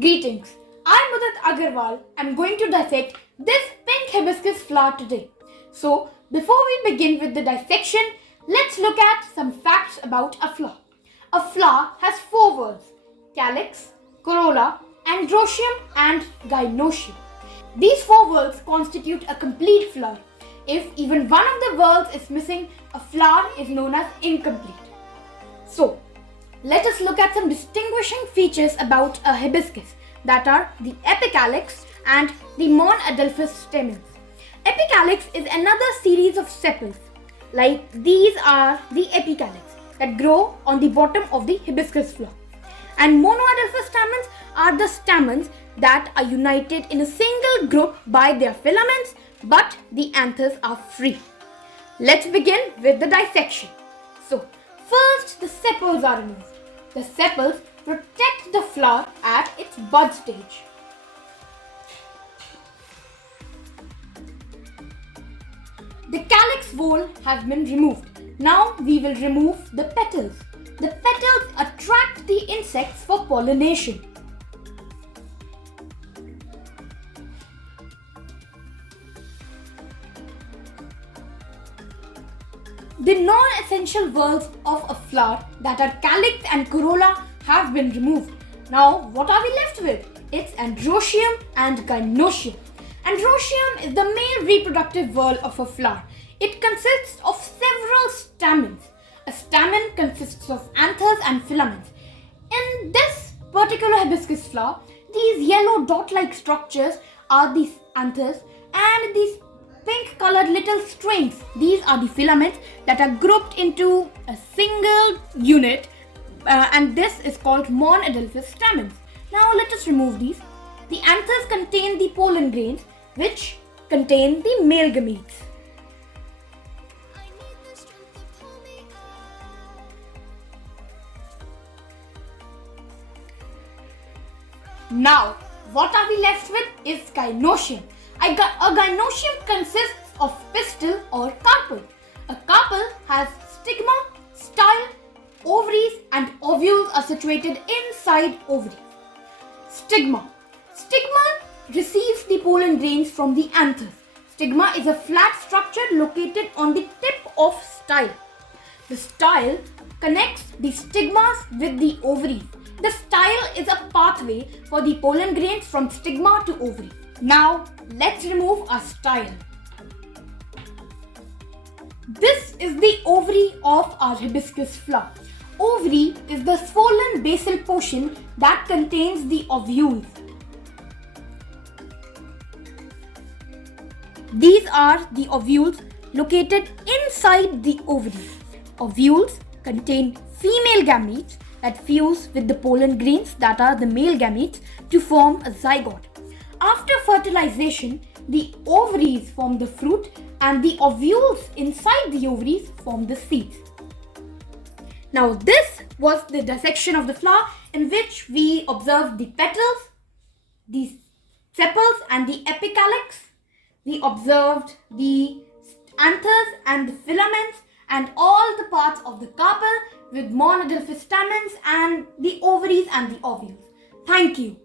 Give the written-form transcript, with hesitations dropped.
Greetings, I'm Udat Agarwal. I'm going to dissect this pink hibiscus flower today. So, before we begin with the dissection, let's look at some facts about a flower. A flower has four whorls: calyx, corolla, androecium and gynoecium. These four whorls constitute a complete flower. If even one of the whorls is missing, a flower is known as incomplete. So, let us look at some distinguishing features about a hibiscus, that are the Epicalyx and the Monadelphous Stamens. Epicalyx is another series of sepals. Like these are the Epicalyx that grow on the bottom of the hibiscus flower. And Monadelphous Stamens are the stamens that are united in a single group by their filaments, but the anthers are free. Let's begin with the dissection. So, first the sepals are removed. The sepals protect the flower at its bud stage. The calyx whorl has been removed. Now we will remove the petals. The petals attract the insects for pollination. The non-essential whorls of a flower, that are calyx and corolla, have been removed. Now what are we left with? It's androecium and gynoecium. Androecium is the male reproductive whorl of a flower. It consists of several stamens. A stamen consists of anthers and filaments. In this particular hibiscus flower, these yellow dot-like structures are the anthers, and these pink colored little strings, these are the filaments that are grouped into a single unit, and this is called Monadelphous stamens. Now let us remove these. The anthers contain the pollen grains, which contain the male gametes. Now, what are we left with is gynoecium. A gynoecium consists of pistil or carpel. A carpel has stigma, style, ovaries, and ovules are situated inside ovary. Stigma. Stigma receives the pollen grains from the anthers. Stigma is a flat structure located on the tip of style. The style connects the stigmas with the ovaries. The style is a pathway for the pollen grains from stigma to ovary. Now, let's remove our style. This is the ovary of our hibiscus flower. Ovary is the swollen basal portion that contains the ovules. These are the ovules located inside the ovary. Ovules contain female gametes that fuse with the pollen grains, that are the male gametes, to form a zygote. After fertilization, the ovaries form the fruit and the ovules inside the ovaries form the seeds. Now this was the dissection of the flower, in which we observed the petals, the sepals and the epicalyx. We observed the anthers and the filaments and all the parts of the carpel with Monadelphous stamens and the ovaries and the ovules. Thank you.